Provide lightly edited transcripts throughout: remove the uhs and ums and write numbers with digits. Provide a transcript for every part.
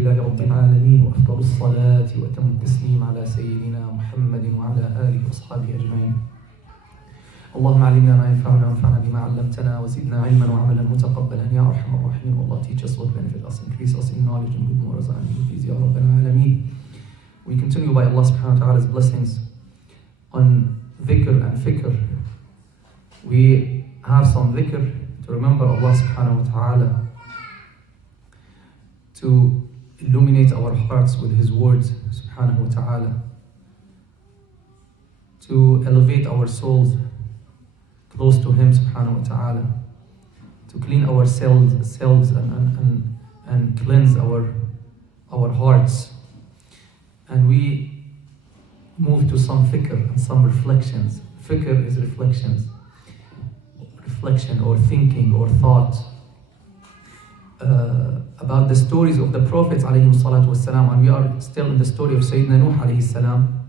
لله رب العالمين وأفضل الصلاة وأتم التسليم على سيدنا محمد وعلى آله وأصحابه أجمعين. اللهم علمنا ما ينفعنا وانفعنا بما علمتنا وزدنا علما وعملا متقبلا يا أرحم الراحمين. Allah teach us what benefit us, increase us in knowledge and good morals and good ya Rabbal Alameen. We continue by Allah subhanahu wa ta'ala's blessings on Thikr and Fikr. We have some Thikr to remember Allah subhanahu wa ta'ala, to illuminate our hearts with His words subhanahu wa ta'ala, to elevate our souls close to Him subhanahu wa ta'ala, to clean ourselves and cleanse our hearts. And we move to some fikr and some reflections. Fikr is reflection or thinking or thought about the stories of the prophets alayhim salatu wassalam. And we are still in the story of Sayyidina Nuh alayhi salam.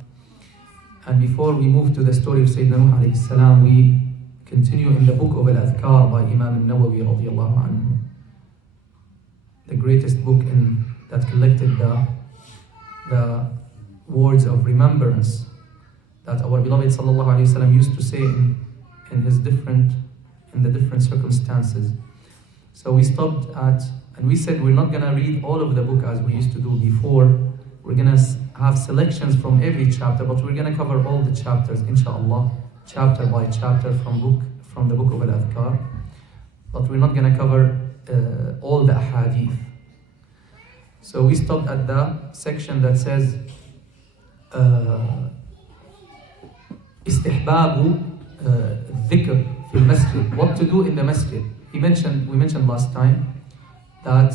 And before we move to the story of Sayyidina Nuh alayhi salam, we continue in the book of Al-Adhkar by Imam al-Nawawi radiyallahu anhu, the greatest book that collected the words of remembrance that our beloved sallallahu alayhi wasallam used to say in the different circumstances. So we stopped at, and we said we're not going to read all of the book as we used to do before. We're going to have selections from every chapter, but we're going to cover all the chapters inshallah, chapter by chapter from the book of Al-Adhkar. But we're not going to cover all the ahadith. So we stopped at the section that says istihbabu dhikr fil masjid, what to do in the masjid. We mentioned last time that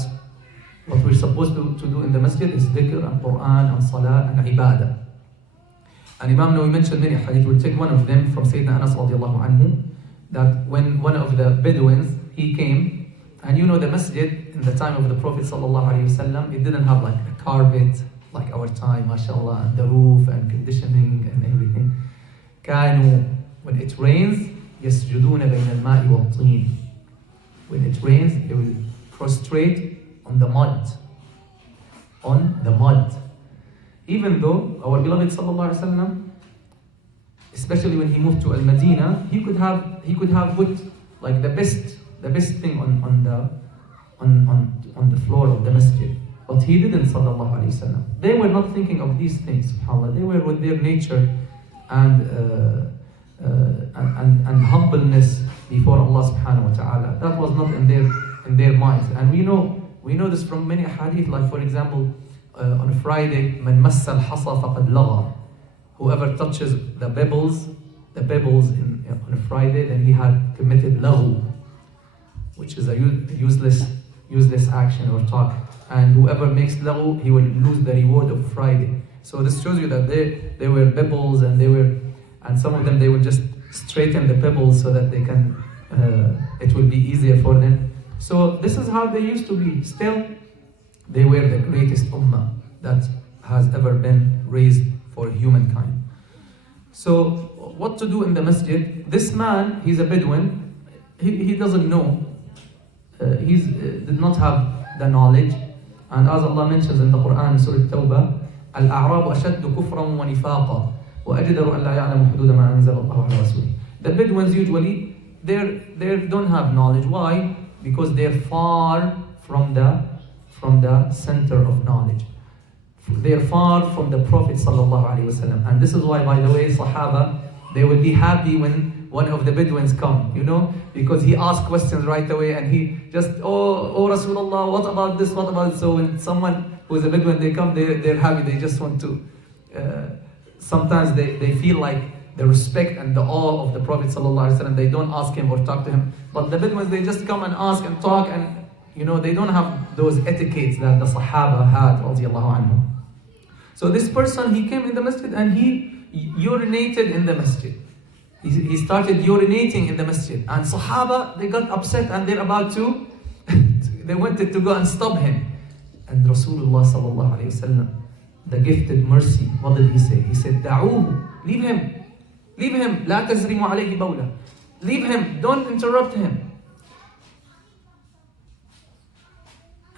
what we're supposed to do in the masjid is dhikr and Quran and salah and ibadah. And Imam Nawawi mentioned many hadith. We'll take one of them from Sayyidina Anas radiallahu anhu, that when one of the Bedouins, he came, and you know the masjid in the time of the Prophet sallallahu alaihi wasallam, it didn't have like a carpet like our time, mashallah, and the roof and conditioning and everything. كانوا, when it rains, يسجدون بين الماء والطين. When it rains, they will prostrate on the mud. On the mud. Even though our beloved sallallahu alaihi wasallam, especially when he moved to Al-Madinah, he could have put like the best thing on the floor of the masjid, but he didn't sallallahu alaihi wasallam. They were not thinking of these things, subhanallah. They were with their nature and humbleness before Allah subhanahu wa ta'ala. That was not in their minds. And we know this from many hadith, like for example, on Friday, man massa al-hasa faqad lagha. Whoever touches the pebbles on a Friday, then he had committed laghu, which is a useless action or talk. And whoever makes laghu, he will lose the reward of Friday. So this shows you that they were pebbles, and some of them they will just straighten the pebbles so that they can it will be easier for them. So this is how they used to be. Still, they were the greatest ummah that has ever been raised for humankind. So what to do in the masjid? This man, he's a Bedouin. He doesn't know. He did not have the knowledge. And as Allah mentions in the Quran, Surah Tawbah, Al-A'rabu ashaddu kufran wa nifaqa wa ajdaru an la ya'lamu hududa ma anzala Allahu ala rasulih. The Bedouins usually, they don't have knowledge. Why? Because they're far from the center of knowledge. They're far from the Prophet sallallahu alaihi wasallam. And this is why, by the way, Sahaba, they will be happy when one of the Bedouins come, because he asks questions right away, and he just, oh Rasulullah, what about this, what about this? So when someone who is a Bedouin, they come, they're happy, they just want to, sometimes they feel like the respect and the awe of the Prophet sallallahu alaihi wasallam. They don't ask him or talk to him. But the Bedouins, they just come and ask and talk, and they don't have those etiquettes that the Sahaba had radiyallahu anhu. So this person, he came in the masjid and he urinated in the masjid. He started urinating in the masjid. And Sahaba, they got upset and they're about to, they wanted to go and stop him. And Rasulullah sallallahu alayhi wasallam, the gifted mercy, what did he say? He said, Da'uhu, leave him. Leave him. لا تزرموا عليه بولا. Leave him. Don't interrupt him.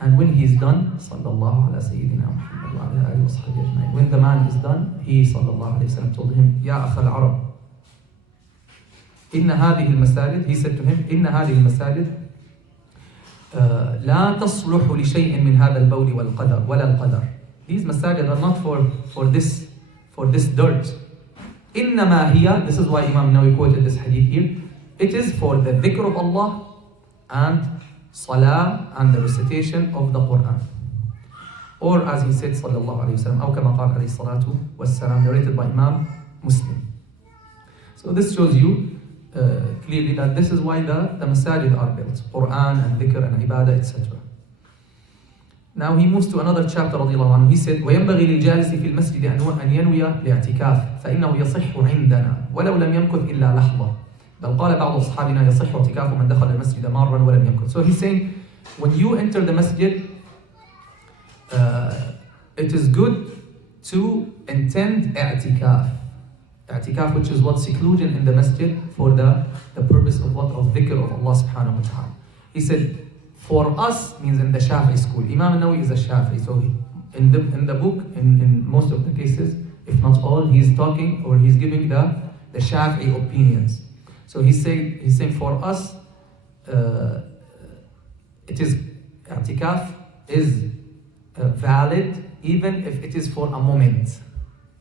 And when he's done, sallallahu ala sayyidina Muhammad wa ala alihi wa sahbihi ajma'in. When the man is done, he sallallahu alayhi wa sallam told him, Ya akha al-Arab, inna hadhihi al-masajid, he said to him, inna hadhihi al-masajid لا تصلح لشيء من هذا البول والقدر ولا القدر. These masajid are not for this dirt. إنما هي, this is why Imam Nawawi quoted this hadith here, it is for the dhikr of Allah and salah and the recitation of the Quran. Or as he said sallallahu alayhi wa sallam, أو كما قال عليه الصلاة والسلام, narrated by Imam Muslim. So this shows you clearly that this is why the masajid are built, Quran and dhikr and ibadah, etc. Now he moves to another chapter رضي الله عنه. He said وينبغي للجالس في المسجد أن ينوي الاعتكاف فإنه يصح عندنا ولو لم يمكث إلا لحظة بل قال بعض أصحابنا يصح اعتكاف من دخل المسجد مرة ولم يمكث. So he's saying when you enter the masjid, it is good to intend i'tikaf. I'tikaf, which is what, seclusion in the masjid for the purpose of what? Of dhikr of Allah subhanahu wa ta'ala. He said, for us, means in the Shafi'i school. Imam Nawawi is a Shafi'i, so in the book, in most of the cases, if not all, he's talking or he's giving the Shafi'i opinions. So he's saying for us, it is, i'tikaf is valid even if it is for a moment.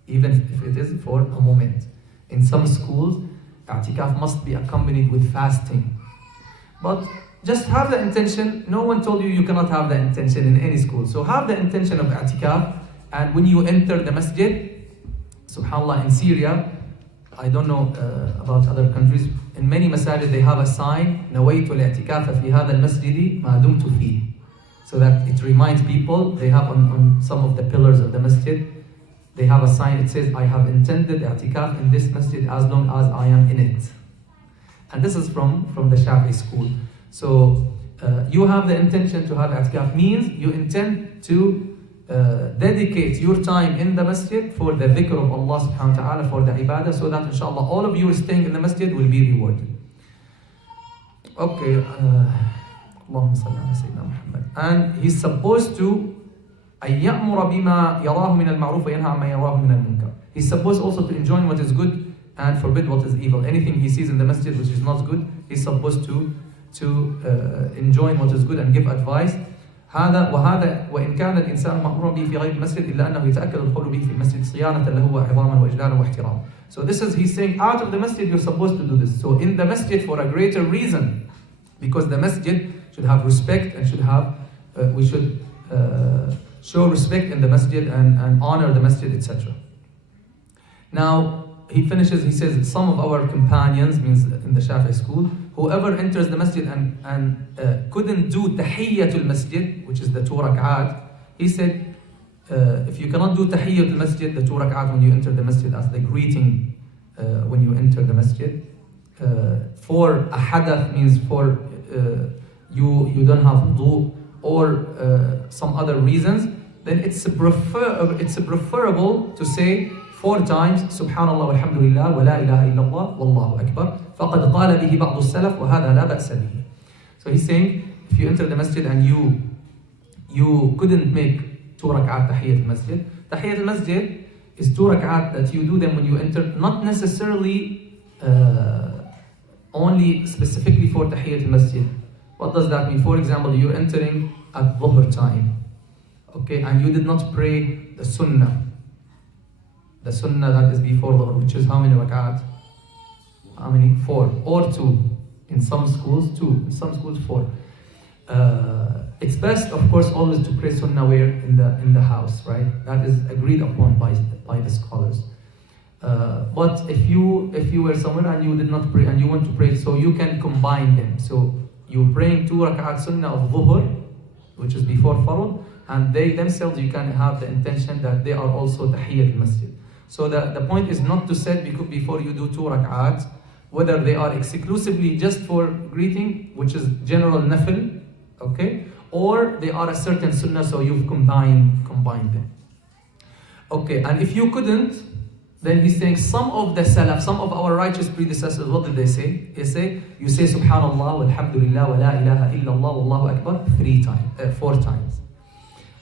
Even if it is for a moment. In some schools, i'tikaf must be accompanied with fasting. But just have the intention. No one told you cannot have the intention in any school. So have the intention of i'tikaf, and when you enter the masjid, subhanAllah, in Syria, I don't know about other countries, in many masajid they have a sign, نويت الاعتكاف في هذا المسجد ما دمت فيه. So that it reminds people, they have on some of the pillars of the masjid, they have a sign, it says, I have intended i'tikaf in this masjid as long as I am in it. And this is from the Shafi'i school. So you have the intention to have i'tikaf, means you intend to dedicate your time in the masjid for the dhikr of Allah subhanahu wa ta'ala, for the ibadah, so that inshallah all of you staying in the masjid will be rewarded. Okay, Allahumma salli ala Sayyidina Muhammad. And he's supposed to أن يأمر بما يراه من المعروف وينهى عما يراه من المنكر. He's supposed also to enjoin what is good and forbid what is evil. Anything he sees in the masjid which is not good, he's supposed to enjoin what is good and give advice. هذا وهذا وإن كان الإنسان مأمورا به في غير المسجد إلا أنه يتأكد الدخول به في المسجد صيانة له وعظاما وإجلالا واحتراما. So this is, he's saying, out of the masjid you're supposed to do this. So in the masjid for a greater reason, because the masjid should have respect and should have, we should show respect in the masjid and honor the masjid, etc. Now, he finishes, he says, some of our companions, means in the Shafi'i school, whoever enters the masjid and couldn't do tahiyyatul masjid, which is the 2 rak'at, he said, if you cannot do tahiyyatul masjid, the 2 rak'at when you enter the masjid as the greeting when you enter the masjid, for a hadath, means for you don't have wudu, or some other reasons, then it's preferable to say 4 times Subhanallah walhamdulillah wa la ilaha illallah wallahu akbar faqad qala bihi ba'd as-salaf wa hadha la ba'sa bihi. So he's saying, if you enter the masjid and you couldn't make 2 rak'at tahiyyat al-masjid, tahiyyat al-masjid is 2 rak'at that you do them when you enter, not necessarily only specifically for tahiyyat al-masjid. What does that mean? For example, you're entering at dhuhr time, okay, and you did not pray the sunnah that is before dhuhr, which is how many rak'at? How many? 4 or 2. In some schools 2, in some schools 4. It's best, of course, always to pray sunnah where in the house, right? That is agreed upon by the scholars. But if you were somewhere and you did not pray and you want to pray, so you can combine them. So you're praying 2 rak'at sunnah of dhuhr, which is before farad, and they themselves, you can have the intention that they are also tahiyyat al-masjid. So the point is not to set before you do 2 rak'at, whether they are exclusively just for greeting, which is general nafil, okay, or they are a certain sunnah, so you've combined them. Okay, and if you couldn't, Then he's saying some of the Salaf, some of our righteous predecessors, what did they say? They say, you say Subhanallah, walhamdulillah, wa la ilaha illallah, wallahu akbar, 4 times.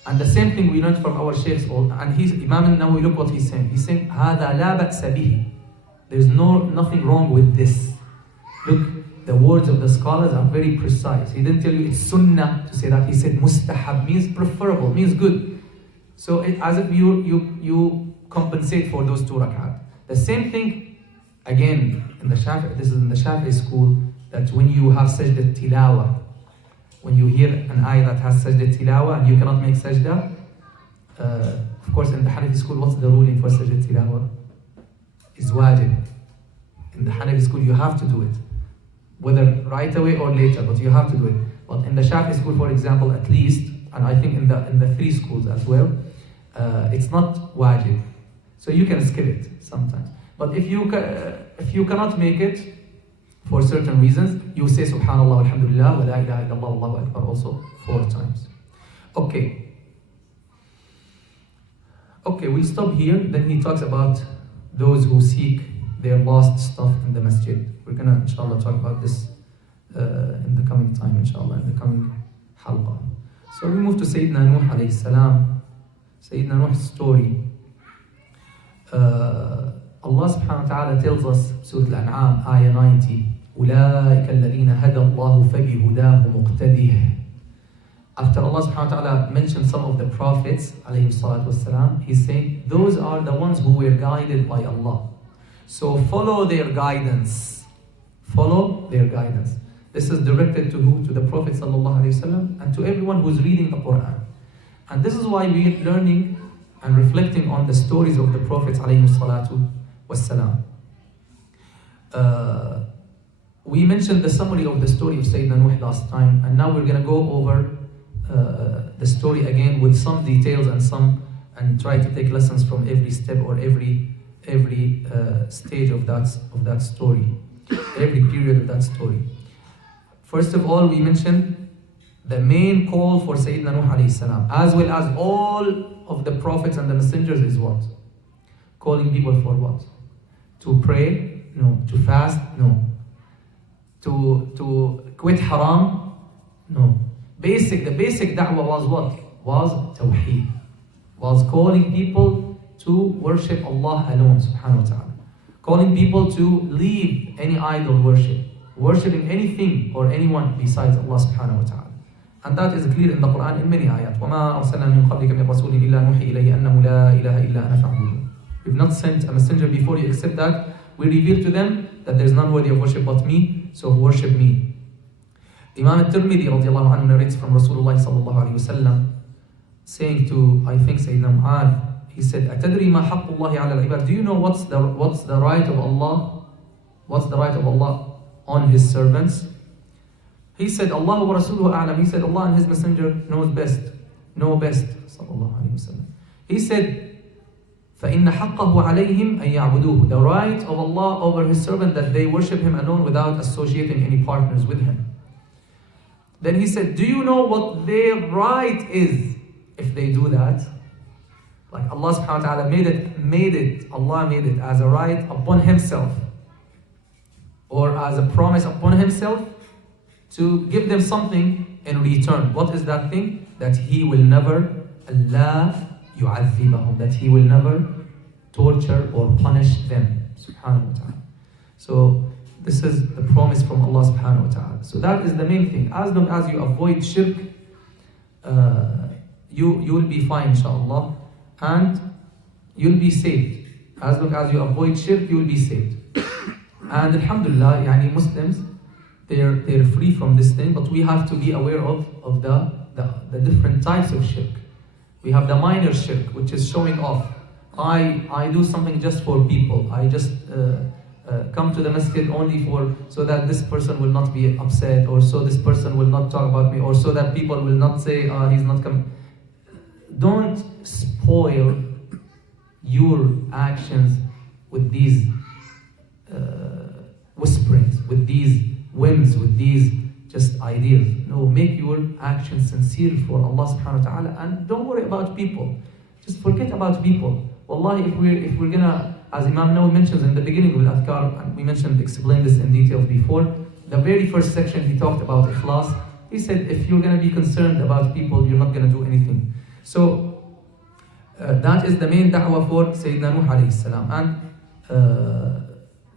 And the same thing we learned from our sheikhs, and he's, Imam al-Nawawi, look what he's saying. He's saying, هَذَا لَا بَأْسَ بِهِ. There's nothing wrong with this. Look, the words of the scholars are very precise. He didn't tell you it's sunnah to say that. He said mustahab, means preferable, means good. So as if you compensate for those 2 rak'at. The same thing, again, in the Shafi'i, this is in the Shafi'i school, that when you have sajda tilawa, when you hear an ayah that has sajda tilawa and you cannot make sajda, of course in the Hanafi school, what's the ruling for sajda tilawa? Is wajib. In the Hanafi school, you have to do it. Whether right away or later, but you have to do it. But in the Shafi'i school, for example, at least, and I think in the 3 schools as well, it's not wajib. So you can skip it sometimes. But if you cannot make it for certain reasons, you say Subhanallah, alhamdulillah, wa la ilaha illallah, wallahu akbar also 4 times. Okay, we'll stop here. Then he talks about those who seek their lost stuff in the masjid. We're gonna, inshallah, talk about this in the coming time, inshallah, in the coming halqa. So we move to Sayyidina Nuh alayhi salam. Sayyidina Nuh's story. Allah subhanahu wa ta'ala tells us, Surah Al-An'am, ayah 90, أُولَٰئِكَ الَّذِينَ هَدَى اللَّهُ فَبِهُدَاهُ مُقْتَدِهِ. After Allah subhanahu wa ta'ala mentioned some of the prophets, alayhi salatu wasalam, he's saying, those are the ones who were guided by Allah. So follow their guidance. Follow their guidance. This is directed to who? To the Prophet sallallahu alayhi wasallam and to everyone who's reading the Quran. And this is why we're learning and reflecting on the stories of the Prophets alayhi salatu wassalam. We mentioned the summary of the story of Sayyidina Nuh last time, and now we're going to go over the story again with some details and try to take lessons from every step or every stage of that story, every period of that story. First of all, we mentioned the main call for Sayyidina Nuh alayhi salam, as well as all of the prophets and the messengers, is what? Calling people for what? To pray? No. To fast? No. To quit haram? No. The basic da'wah was what? Was Tawheed. Was calling people to worship Allah alone, subhanahu wa ta'ala. Calling people to leave any idol worship, worshipping anything or anyone besides Allah subhanahu wa ta'ala. And that is clear in the Quran in many ayat. وَمَا أَرْسَلْنَا مِن قَبْلِكَ مِن رَسُولٍ إِلَّا نُوحِي إِلَيْهِ أَنَّهُ لَا إِلَهَ إِلَّا أَنَا فَاعْبُدُونِ. We've not sent a messenger before you except that we reveal to them that there is none worthy of worship but me, so worship me. Imam al-Tirmidhi radiallahu anhu narrates from Rasulullah sallallahu alayhi wa sallam, saying to, I think, Sayyidina Mu'adh, he said, أَتَدْرِي مَا حَقُّ اللَّهِ عَلَى الْعِبَادِ. Do you know what's the right of Allah? What's the right of Allah on His servants? He said, Allah wa Rasuluhu a'lam. He said, Allah and His Messenger knows best. Know best. Sallallahu alayhi wa sallam. He said, فَإِنَّ حَقَّهُ عَلَيْهِمْ أَن يَعْبُدُوهُ. The right of Allah over His servant, that they worship Him alone without associating any partners with Him. Then he said, do you know what their right is if they do that? Like Allah subhanahu wa ta'ala Allah made it as a right upon Himself, or as a promise upon Himself, to give them something in return. What is that thing? That He will never, Allah yu'adhibahum, that He will never torture or punish them, subhanahu wa ta'ala. So this is the promise from Allah subhanahu wa ta'ala. So that is the main thing. As long as you avoid shirk, you will be fine, inshallah, and you'll be saved. As long as you avoid shirk, you will be saved. And alhamdulillah, yani Muslims, they're free from this thing, but we have to be aware of the different types of shirk. We have the minor shirk, which is showing off. I do something just for people. I just come to the masjid only so that this person will not be upset, or so this person will not talk about me, or so that people will not say, he's not coming. Don't spoil your actions with these whisperings, with these whims, with these just ideas. No, make your actions sincere for Allah subhanahu wa ta'ala, and don't worry about people. Just forget about people. Wallahi, if we're gonna as Imam Nawawi mentions in the beginning of Al-Adhkar, and we explained this in detail before, the very first section he talked about ikhlas. He said, if you're going to be concerned about people, you're not going to do anything. So that is the main da'wah for Sayyidina Nuh alayhi salam. And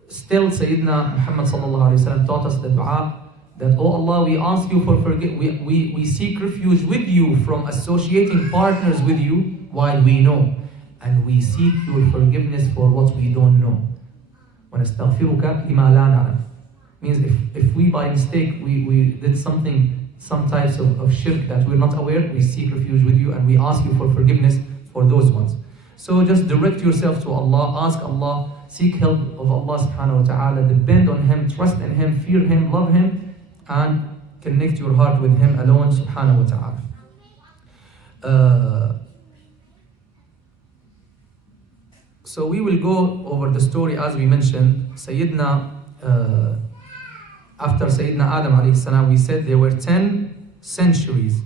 still Sayyidina Muhammad sallallahu alayhi wasallam taught us the dua that, oh Allah, we ask you for forgiveness. We seek refuge with you from associating partners with you while we know. And we seek your forgiveness for what we don't know. وَنَسْتَغْفِرُكَ لِمَا لَا نَعْلَمُ. Means if we by mistake we did something, some types of shirk that we're not aware, we seek refuge with you and we ask you for forgiveness for those ones. So just direct yourself to Allah, ask Allah, seek help of Allah subhanahu wa ta'ala, depend on Him, trust in Him, fear Him, love Him, and connect your heart with Him alone subhanahu wa ta'ala. So we will go over the story as we mentioned. After Sayyidina Adam alayhi salam, we said there were 10 centuries.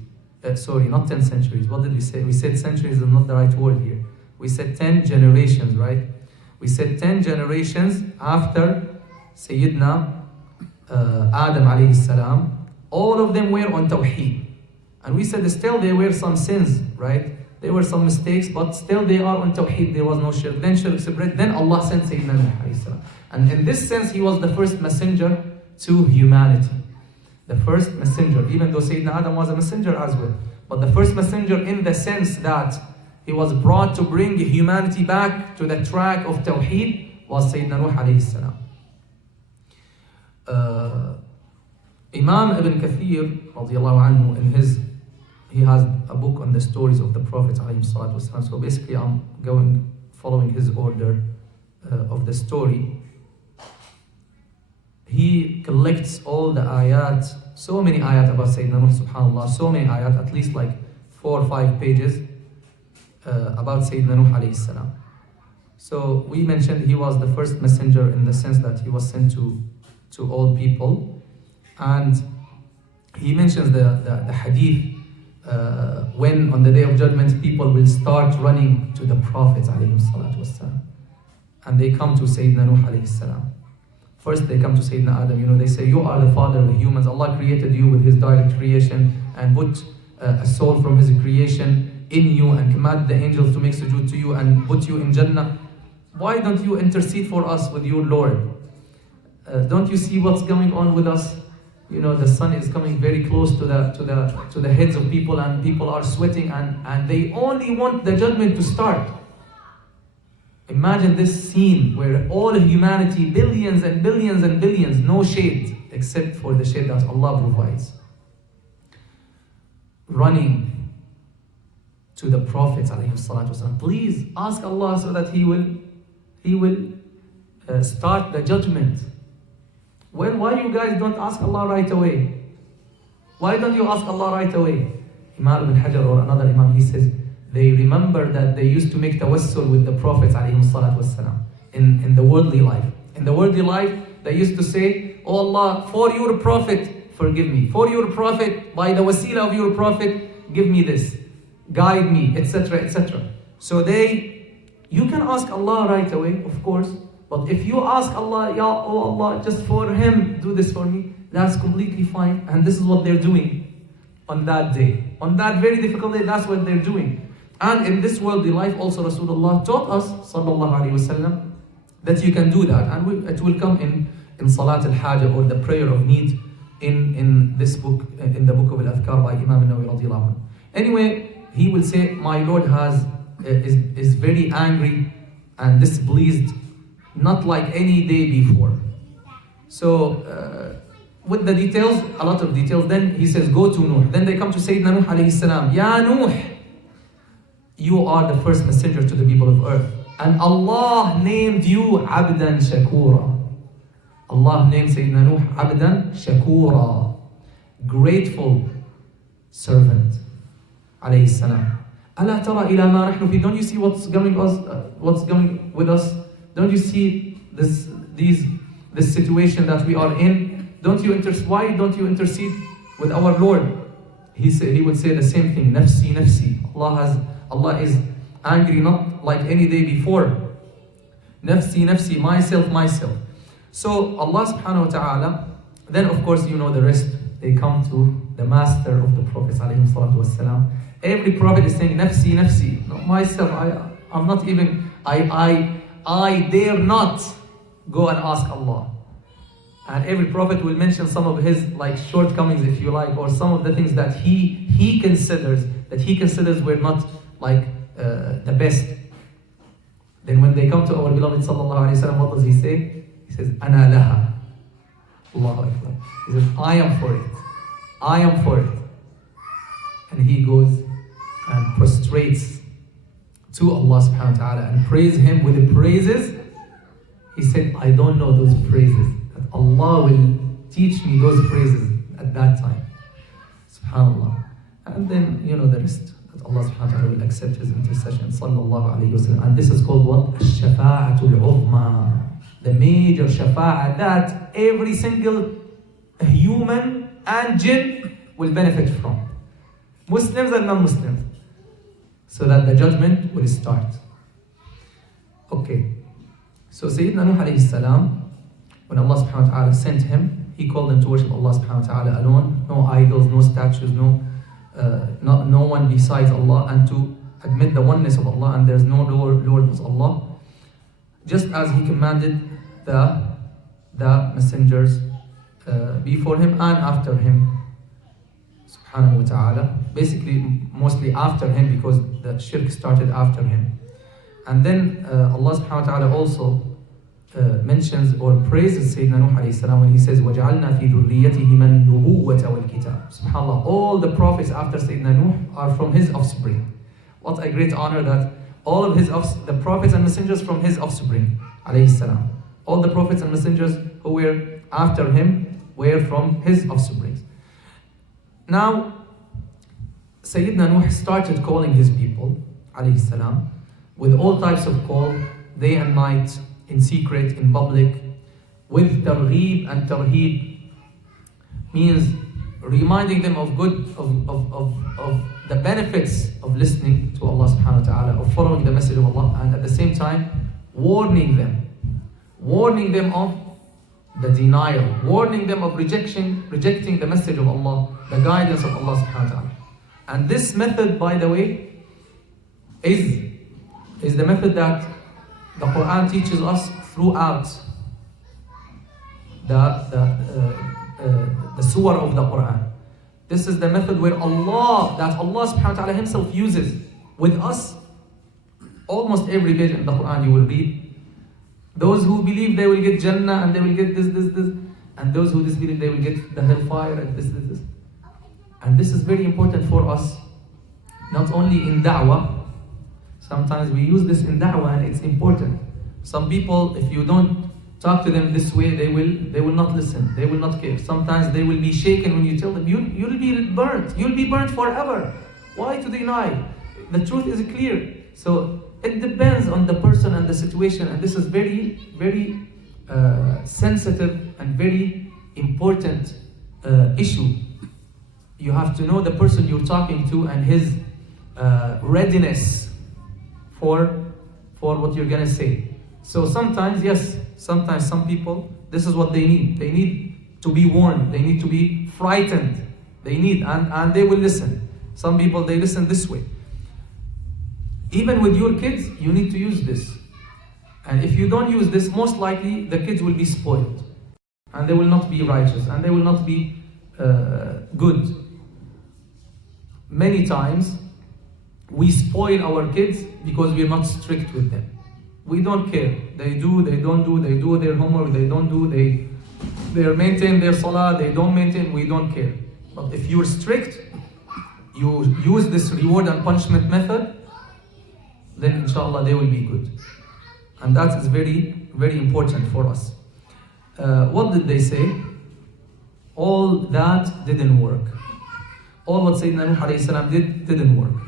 Sorry, not 10 centuries. What did we say? We said centuries is not the right word here. We said 10 generations, right? We said 10 generations after Sayyidina Adam alayhi salam. All of them were on Tawheed. And we said still there were some sins, right? There were some mistakes, but still they are on Tawheed. There was no shirk. Then shirk spread. Then Allah sent Sayyidina Nuh alayhi salam. And in this sense, he was the first messenger to humanity. The first messenger, even though Sayyidina Adam was a messenger as well. But the first messenger in the sense that he was brought to bring humanity back to the track of Tawheed was Sayyidina Nuh alayhi salam. Imam Ibn Kathir radiallahu anhu, he has a book on the stories of the Prophet alayhi salatu wasalam. So basically I'm following his order of the story. He collects all the ayat, so many ayat about Sayyidina Nuh, subhanAllah, so many ayat, at least like 4 or 5 pages about Sayyidina Nuh alayhi salam. So we mentioned he was the first messenger in the sense that he was sent to all people. And he mentions the hadith when on the day of judgment people will start running to the Prophet alayhi salatu wasalam. And they come to Sayyidina Nuh alayhi salam. First they come to Sayyidina Adam, they say, you are the father of the humans. Allah created you with His direct creation and put a soul from His creation in you and commanded the angels to make sujood to you and put you in Jannah. Why don't you intercede for us with your Lord? Don't you see what's going on with us? The sun is coming very close to the heads of people, and people are sweating, and they only want the judgment to start. Imagine this scene where all humanity, billions and billions and billions, no shade except for the shade that Allah provides, running to the Prophet ﷺ. Please ask Allah so that He will start the judgment. Well, why you guys don't ask Allah right away? Why don't you ask Allah right away? Imam ibn Hajar or another Imam, he says, they remember that they used to make tawassul with the Prophet ﷺ in the worldly life. In the worldly life, they used to say, oh Allah, for your Prophet, forgive me. For your Prophet, by the wasila of your Prophet, give me this. Guide me, etc., etc. So you can ask Allah right away, of course. But if you ask Allah, Ya oh Allah, just for Him, do this for me, that's completely fine. And this is what they're doing on that day. On that very difficult day, that's what they're doing. And in this worldly life also Rasulullah taught us, sallallahu alayhi wasallam, that you can do that. And it will come in Salat al-Hajah, or the prayer of need, in this book, in the book of Al-Adhkar by Imam Nawawi radiallahu anhu. Anyway, he will say, my Lord is very angry and displeased, not like any day before. So with the details, a lot of details, then he says, go to Nuh. Then they come to Sayyidina Nuh alayhi salam. Ya Nuh, you are the first messenger to the people of earth. And Allah named you Abdan Shakura. Allah named Sayyidina Nuh Abdan Shakura, grateful servant. Alayhi salam. Ala tara ila ma nahnu fi. Don't you see what's going with us? Don't you see this situation that we are in? Why don't you intercede with our Lord? He would say the same thing. Nafsi, nafsi. Allah is angry, not like any day before. Nafsi, nafsi, myself, myself. So Allah subhanahu wa ta'ala, then of course you know the rest. They come to the master of the Prophet alayhi salatu wasalam. Every prophet is saying, nafsi, nafsi, not myself, I'm not even, I dare not go and ask Allah. And every prophet will mention some of his like shortcomings, if you like, or some of the things that he considers were not like the best. Then when they come to our beloved sallallahu alaihi wasallam, what does he say? He says, "Ana laha." Allahu Akbar. He says, "I am for it. I am for it." And he goes and prostrates to Allah subhanahu wa ta'ala and praise Him with the praises. He said, "I don't know those praises. That Allah will teach me those praises at that time." Subhanallah. And then you know the rest. That Allah subhanahu wa ta'ala will accept his intercession. Sallallahu alayhi wa sallam. And this is called what? Ash-shafa'atul uzma. The major shafa'a that every single human and jinn will benefit from. Muslims and non-Muslims. So that the judgment will start. Okay. So Sayyidina Nuh alayhi salam, when Allah subhanahu wa ta'ala sent him, he called them to worship Allah subhanahu wa ta'ala alone. No idols, no statues, no one besides Allah, and to admit the oneness of Allah and there's no Lord but Allah. Just as he commanded the messengers before him and after him, subhanahu wa ta'ala. Basically, mostly after him, because the shirk started after him. And then Allah subhanahu wa ta'ala also mentions or praises Sayyidina Nuh alayhi salam when he says, وَجَعَلْنَا فِي ذُرِّيَّتِهِ مَنْ نُبُوَّةَ وَالْكِتَابِ. SubhanAllah, all the prophets after Sayyidina Nuh are from his offspring. What a great honor that all of the prophets and messengers from his offspring, alayhi salam. All the prophets and messengers who were after him were from his offspring. Now, Sayyidina Nuh started calling his people, alayhi salam, with all types of call, day and night, in secret, in public, with targheeb and tarheeb, means reminding them of the benefits of listening to Allah subhanahu wa ta'ala, of following the message of Allah, and at the same time warning them of the denial, warning them of rejecting the message of Allah, the guidance of Allah subhanahu wa ta'ala. And this method, by the way, is the method that the Quran teaches us throughout the surah of the Quran. This is the method where Allah subhanahu wa ta'ala himself uses with us. Almost every page in the Quran you will read, those who believe they will get Jannah and they will get this, and those who disbelieve they will get the hellfire and this. And this is very important for us, not only in da'wah. Sometimes we use this in da'wah and it's important. Some people, if you don't talk to them this way, they will not listen, they will not care. Sometimes they will be shaken when you tell them, you'll be burnt forever. Why to deny? The truth is clear. So it depends on the person and the situation, and this is very, very sensitive and very important issue. You have to know the person you're talking to and his readiness for what you're gonna say. So sometimes some people, this is what they need. They need to be warned, they need to be frightened, and they will listen. Some people, they listen this way. Even with your kids, you need to use this. And if you don't use this, most likely the kids will be spoiled. And they will not be righteous, and they will not be good. Many times, we spoil our kids because we're not strict with them. We don't care. They do, they don't do, they do their homework, they don't do, they maintain their salah, they don't maintain, we don't care. But if you're strict, you use this reward and punishment method, then inshallah they will be good. And that is very, very important for us. What did they say? All that didn't work. All what Sayyidina Nuh alayhi salam didn't work.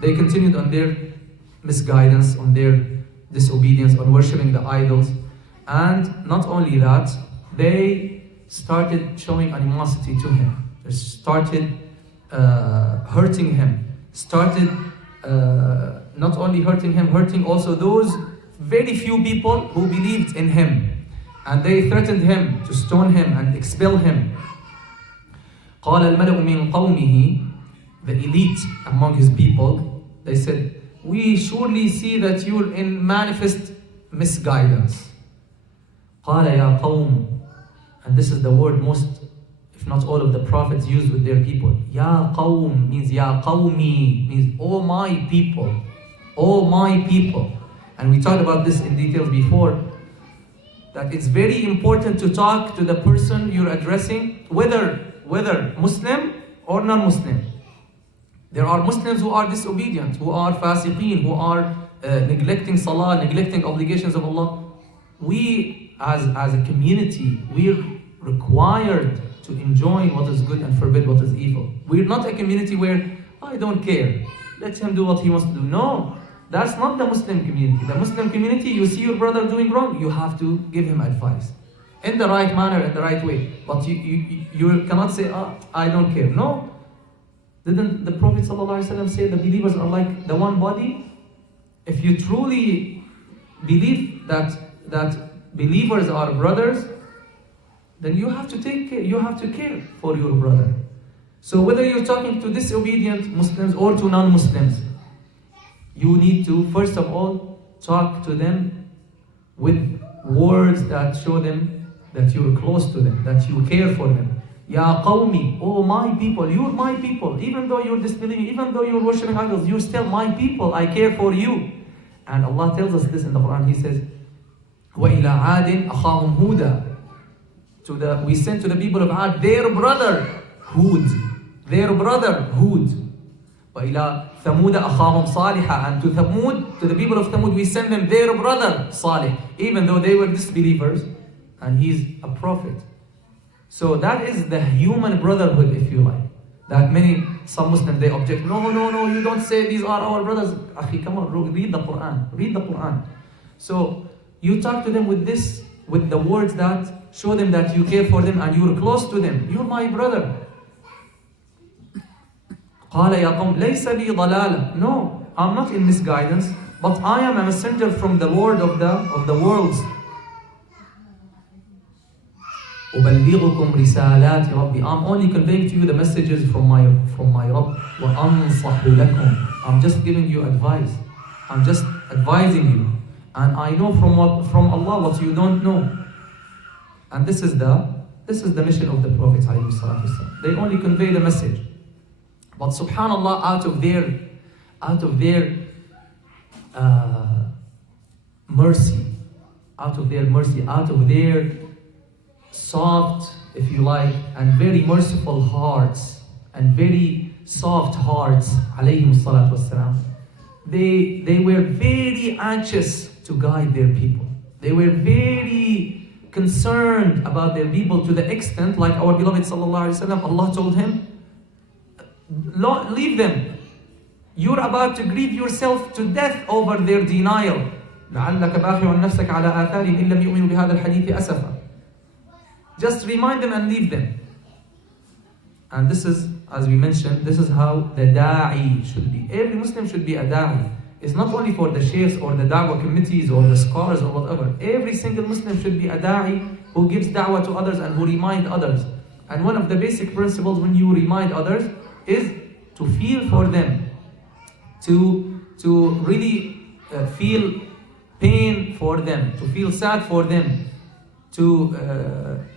They continued on their misguidance, on their disobedience, on worshipping the idols. And not only that, they started showing animosity to him. They started hurting him. Started not only hurting him, hurting also those very few people who believed in him, and they threatened him to stone him and expel him. قال الملأ من قومه, the elite among his people, they said, we surely see that you're in manifest misguidance. قال يا قوم, and this is the word most, if not all of the prophets use with their people. Ya qawm means ya qawmi, means oh my people, oh my people. And we talked about this in details before, that it's very important to talk to the person you're addressing, whether Muslim or non-Muslim. There are Muslims who are disobedient, who are fasiqeen, who are neglecting salah, neglecting obligations of Allah. We as a community, we're required to enjoin what is good and forbid what is evil. We're not a community where I don't care, let him do what he wants to do. No, that's not the Muslim community. The Muslim community, you see your brother doing wrong, you have to give him advice in the right manner, in the right way. But you cannot say, I don't care. No. Didn't the Prophet ﷺ say the believers are like the one body? If you truly believe that believers are brothers, then you have to take care, you have to care for your brother. So whether you're talking to disobedient Muslims or to non-Muslims, you need to first of all talk to them with words that show them that you're close to them, that you care for them. Ya qawmi, oh my people, you're my people. Even though you're disbelieving, even though you're worshipping idols, you're still my people. I care for you. And Allah tells us this in the Quran. He says, وَإِلَىٰ عَادٍ أَخَاهُمْ هُودًا. We sent to the people of Ad their brother Hud. Their brother Hud. وَإِلَىٰ ثَمُودَ أَخَاهُمْ صَالِحًا. And to Thamud, to the people of Thamud, we sent them their brother Salih, even though they were disbelievers, and he's a prophet. So that is the human brotherhood, if you like. That some Muslims, they object, no, you don't say these are our brothers. Akhi, come on, read the Quran. Read the Quran. So you talk to them with this, with the words that show them that you care for them and you're close to them. You're my brother. قال يا قوم ليس بي ضلالة. No, I'm not in misguidance, but I am a messenger from the Lord of the worlds. أبلغكم رسالات ربي. I'm only conveying to you the messages from my Rabb. وأنصح لكم. I'm just giving you advice. I'm just advising you. And I know from Allah what you don't know. And this is the mission of the Prophet ﷺ. They only convey the message. But subhanallah, out of their mercy, out of their soft, if you like, and very merciful hearts, and very soft hearts, alayhim salatu wassalam, they were very anxious to guide their people. They were very concerned about their people to the extent, like our beloved sallallahu alayhi wa sallam, Allah told him, leave them. You're about to grieve yourself to death over their denial. لعلك باخع نفسك على آثارهم إن لم يؤمنوا بهذا الحديث أسفا. Just remind them and leave them. And this is, as we mentioned, this is how the da'i should be. Every Muslim should be a da'i. It's not only for the sheikhs or the da'wah committees or the scholars or whatever. Every single Muslim should be a da'i who gives da'wah to others and who remind others. And one of the basic principles when you remind others is to feel for them, to really feel pain for them, to feel sad for them, to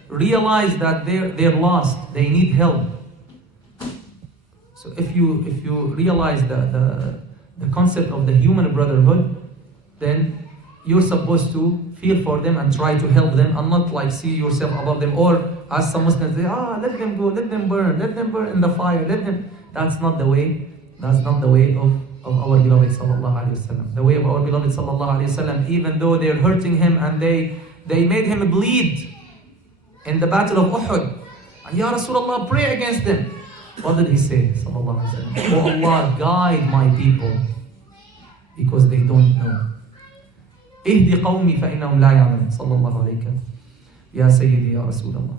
realize that they're lost, they need help. So if you realize the concept of the human brotherhood, then you're supposed to feel for them and try to help them, and not like see yourself above them, or as some Muslims say, let them go, let them burn in the fire, That's not the way. That's not the way of our beloved sallallahu alaihi wasallam. The way of our beloved sallallahu alaihi wasallam, even though they're hurting him and they made him bleed in the battle of Uhud, and Ya Rasulullah, pray against them. What did he say? Sallallahu alaihi wasallam, oh Allah, guide my people because they don't know. اهدي قومي فإنهم لا يعلمون. صلى الله عليك يا سيدي يا رسول الله.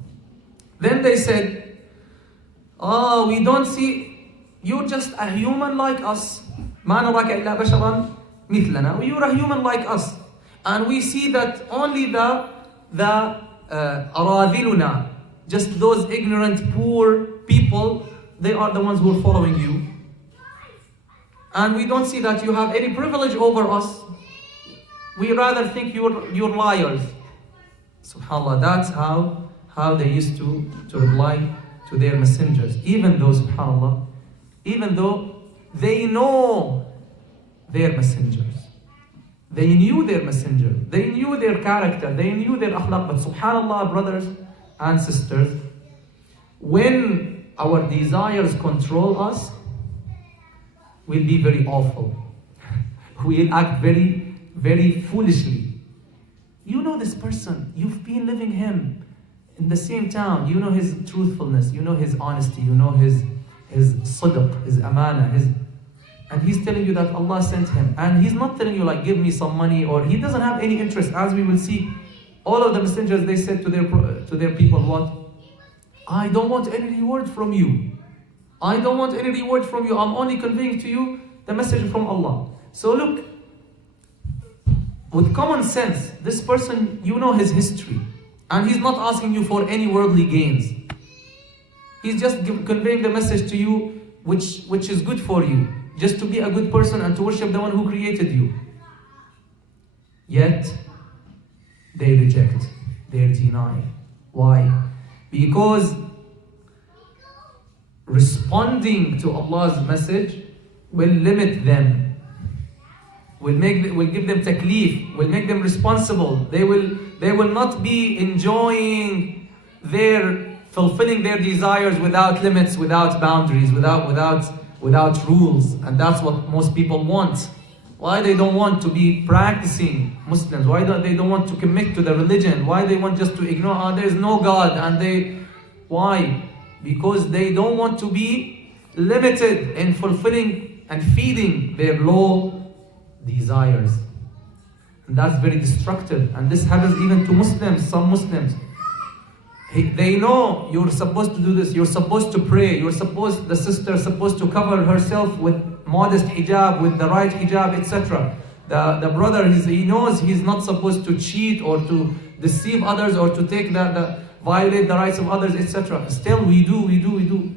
Then they said, we don't see, you're just a human like us. ما نراك إلا بشرا مثلنا. You're a human like us. And we see that only the aradhiluna, just those ignorant, poor people, they are the ones who are following you. And we don't see that you have any privilege over us. We rather think you're liars. SubhanAllah, that's how they used to reply to their messengers. Even though, SubhanAllah, even though they know their messengers. They knew their messenger. They knew their character. They knew their akhlaq. But SubhanAllah, brothers and sisters, when our desires control us, we'll be very awful. We'll act very, very foolishly. You know this person. You've been living him in the same town. You know his truthfulness. You know his honesty. You know his sidq, his amana, and he's telling you that Allah sent him. And he's not telling you like, give me some money, or he doesn't have any interest. As we will see, all of the messengers, they said to their people, what? I don't want any reward from you. I don't want any reward from you. I'm only conveying to you the message from Allah. So look, with common sense, this person, you know his history. And he's not asking you for any worldly gains. He's just conveying the message to you which is good for you. Just to be a good person and to worship the one who created you. Yet, they reject, they deny. Why? Because responding to Allah's message will limit them, will give them taklif, will make them responsible. They will not be enjoying fulfilling their desires without limits, without boundaries, without rules. And that's what most people want. Why they don't want to be practicing Muslims? Why they don't want to commit to the religion? Why they want just to ignore, there's no God, why? Because they don't want to be limited in fulfilling and feeding their low desires. And that's very destructive. And this happens even to Muslims, some Muslims. They know you're supposed to do this, you're supposed to pray, the sister is supposed to cover herself with modest hijab, with the right hijab, etc. The brother, he knows he's not supposed to cheat or to deceive others or to take violate the rights of others, etc. Still we do.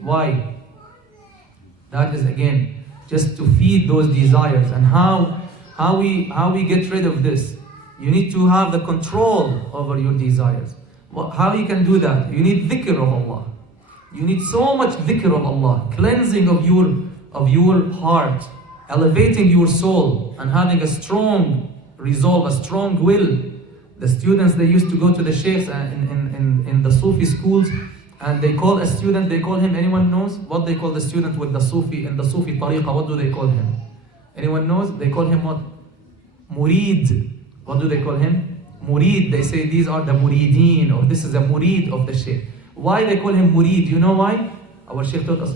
Why? That is again just to feed those desires. And how we get rid of this? You need to have the control over your desires. How you can do that? You need dhikr of Allah. You need so much dhikr of Allah, cleansing of your heart, elevating your soul, and having a strong resolve, a strong will. The students, they used to go to the sheikhs in the Sufi schools, and they call a student, they call him, anyone knows what they call the student with the Sufi, in the Sufi tariqah, what do they call him? Anyone knows? They call him what? Murid. What do they call him? Murid. They say these are the murideen, or this is a murid of the sheikh. Why they call him murid? You know why? Our sheikh told us.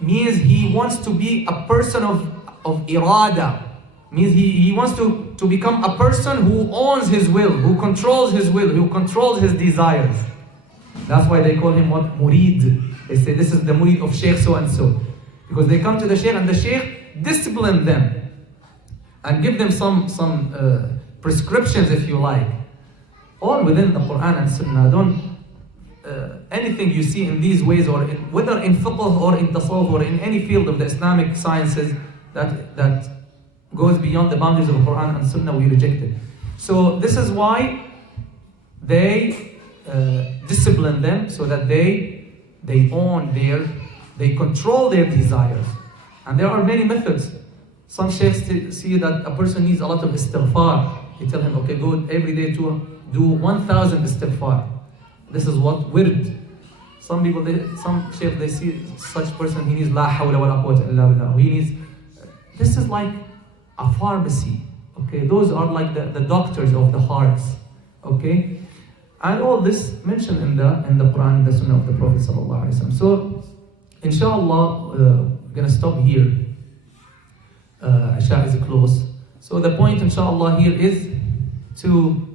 Means he wants to be a person of irada. Means he wants to become a person who owns his will, who controls his will, who controls his desires. That's why they call him what? Murid. They say this is the murid of sheikh so and so. Because they come to the sheikh and the sheikh discipline them and give them some prescriptions, if you like, all within the Quran and Sunnah. Don't anything you see in these ways, or whether in fiqh or in tasawwuf or in any field of the Islamic sciences that goes beyond the boundaries of the Quran and Sunnah, we reject it. So this is why they discipline them, so that they control their desires. And there are many methods. Some sheikhs see that a person needs a lot of istighfar. They tell him, okay, go every day to do 1,000 istighfar. This is what? Wird. Some sheikhs, they see such person, he needs la hawla wa la quwwata illa billah. He needs, this is like a pharmacy. Okay, those are like the doctors of the hearts. Okay, and all this mentioned in the Quran, the Sunnah of the Prophet sallallahu alaihi wasallam. So, inshallah, we're gonna stop here. Isha is close. So the point, inshallah, here is to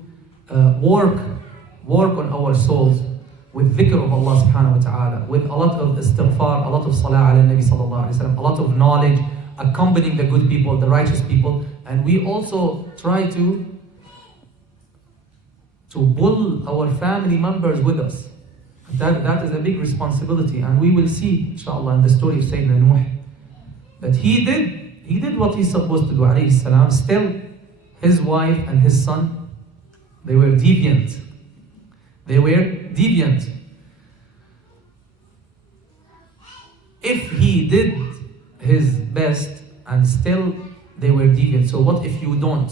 work on our souls with dhikr of Allah subhanahu wa ta'ala, with a lot of istighfar, a lot of salah ala nabi sallallahu alayhi wa sallam, a lot of knowledge, accompanying the good people, the righteous people. And we also try to to pull our family members with us. That is a big responsibility, and we will see, inshallah, in the story of Sayyidina Nuh, that he did what he's supposed to do, alayhi salam. Still, his wife and his son, they were deviant. They were deviant. If he did his best and still they were deviant, so what if you don't?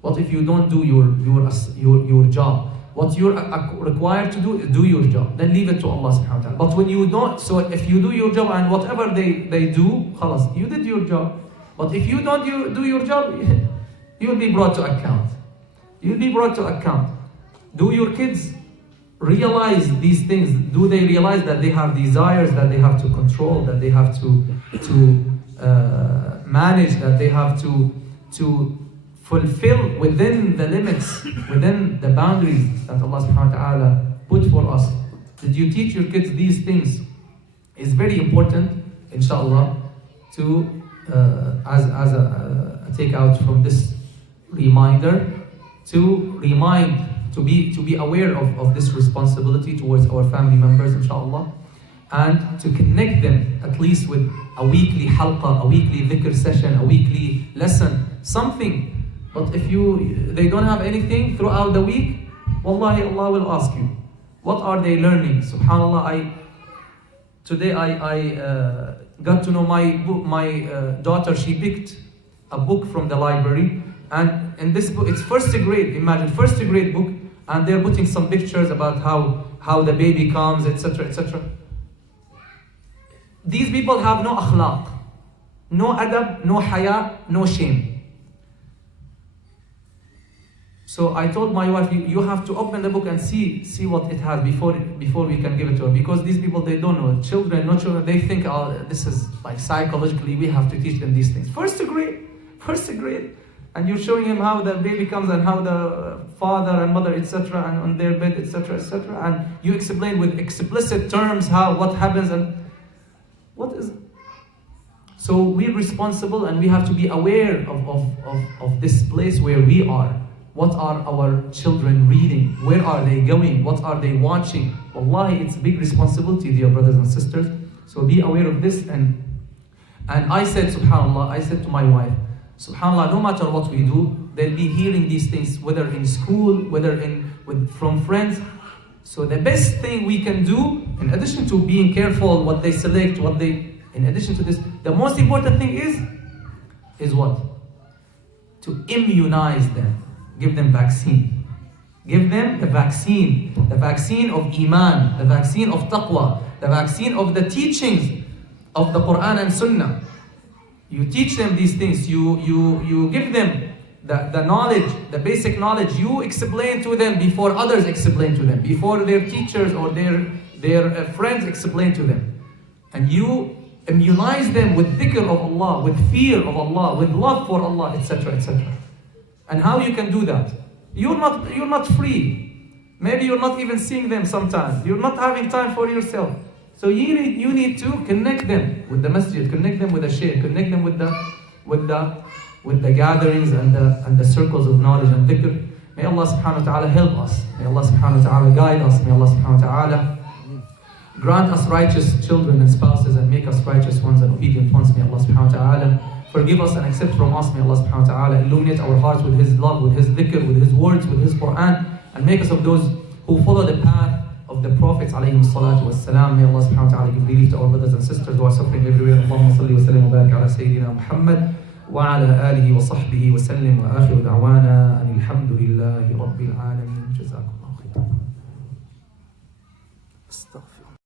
What if you don't do your job? What you're required to do is do your job. Then leave it to Allah subhanahu wa ta'ala. But when you don't, so if you do your job and whatever they do, khalas, you did your job. But if you don't do your job, you'll be brought to account. You'll be brought to account. Do your kids realize these things? Do they realize that they have desires that they have to control, that they have to manage, that they have to fulfill within the limits, within the boundaries that Allah subhanahu wa ta'ala put for us? Did you teach your kids these things? It's very important, inshallah, to as a takeout from this reminder, to be aware of this responsibility towards our family members, inshallah, and to connect them at least with a weekly halqa, a weekly dhikr session, a weekly lesson, something. But if they don't have anything throughout the week, wallahi, Allah will ask you, what are they learning? Subhanallah, today I got to know my daughter. She picked a book from the library, and in this book, it's first grade, imagine, first grade book, and they're putting some pictures about how the baby comes, etc., etc. These people have no akhlaq, no adab, no haya, no shame. So I told my wife, you have to open the book and see what it has before we can give it to her. Because these people, they don't know. Children, no children, they think, oh, this is like psychologically, we have to teach them these things. First grade. And you're showing him how the baby comes and how the father and mother, etc., and on their bed, etc., etc. And you explain with explicit terms what happens and what is. So we're responsible, and we have to be aware of this place where we are. What are our children reading? Where are they going? What are they watching? Wallahi, it's a big responsibility, dear brothers and sisters. So be aware of this. And I said, subhanAllah, I said to my wife, subhanAllah, no matter what we do, they'll be hearing these things, whether in school, whether from friends. So the best thing we can do, in addition to being careful what they select, in addition to this, the most important thing is what? To immunize them. Give them vaccine. Give them the vaccine of Iman, the vaccine of Taqwa, the vaccine of the teachings of the Quran and Sunnah. You teach them these things. You give them the knowledge, the basic knowledge. You explain to them before others explain to them, before their teachers or their friends explain to them. And you immunize them with dhikr of Allah, with fear of Allah, with love for Allah, etc., etc. And how you can do that? You're not free. Maybe you're not even seeing them sometimes. You're not having time for yourself. So you need to connect them with the masjid, connect them with the shaykh, connect them with the gatherings and the circles of knowledge and dhikr. May Allah subhanahu wa ta'ala help us. May Allah subhanahu wa ta'ala guide us. May Allah subhanahu wa ta'ala grant us righteous children and spouses and make us righteous ones and obedient ones. May Allah subhanahu wa ta'ala forgive us and accept from us. May Allah subhanahu wa ta'ala illuminate our hearts with His love, with His dhikr, with His words, with His Quran, and make us of those who follow the path of the Prophets alayhim salatu wassalam. May Allah subhanahu wa ta'ala give relief to our brothers and sisters who are suffering everywhere. Allahumma salli wa sallim wa barik ala Sayyidina Muhammad wa ala alihi wa sahbihi wa sallim wa akhiru da'wana anil hamdulillahi rabbil alameen. Jazakumullahu khairan. Astaghfirullah.